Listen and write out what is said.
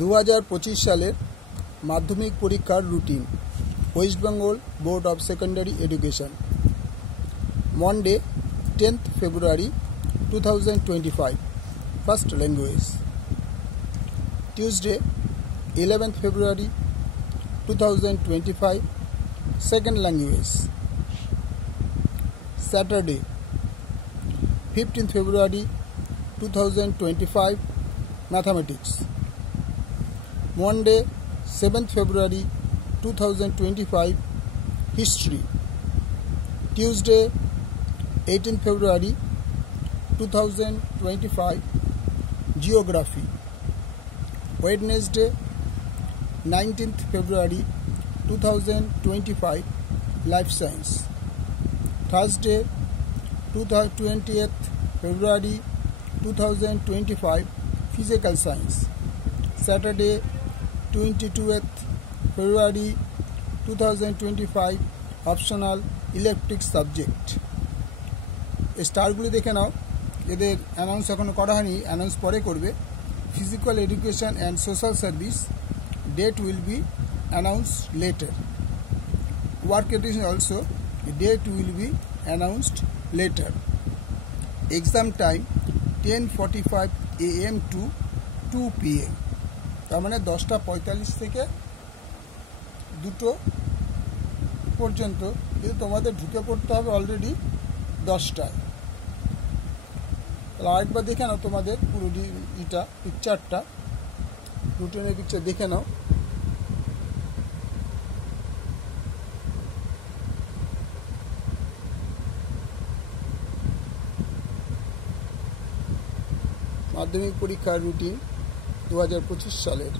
2025 সালের মাধ্যমিক পরীক্ষার routine West Bengal board of secondary education Monday 10th February 2025 first language, Tuesday 11th February 2025 second language, Saturday 15th February 2025 mathematics, Monday 7th February 2025 history, Tuesday 18th February 2025 geography, Wednesday 19th February 2025 life science, Thursday 20th February 2025 physical science, Saturday 22th February 2025 optional elective subject. স্টারগুলি দেখে নাও, এদের অ্যানাউন্স এখনো করা হয়নি, announce পরে করবে। Physical education and social service date will be announced later. Work education also date will be announced later. Exam time 10:45 AM to 2 PM, তার মানে 10:45 থেকে 2 পর্যন্ত। কিন্তু তোমাদের ঢুকে পড়তে হবে অলরেডি 10টায়। তাহলে আরেকবার দেখে নাও তোমাদের পুরো পিকচারটা, রুটিনের পিকচার দেখে নাও। মাধ্যমিক পরীক্ষার রুটিন 2025 সালের।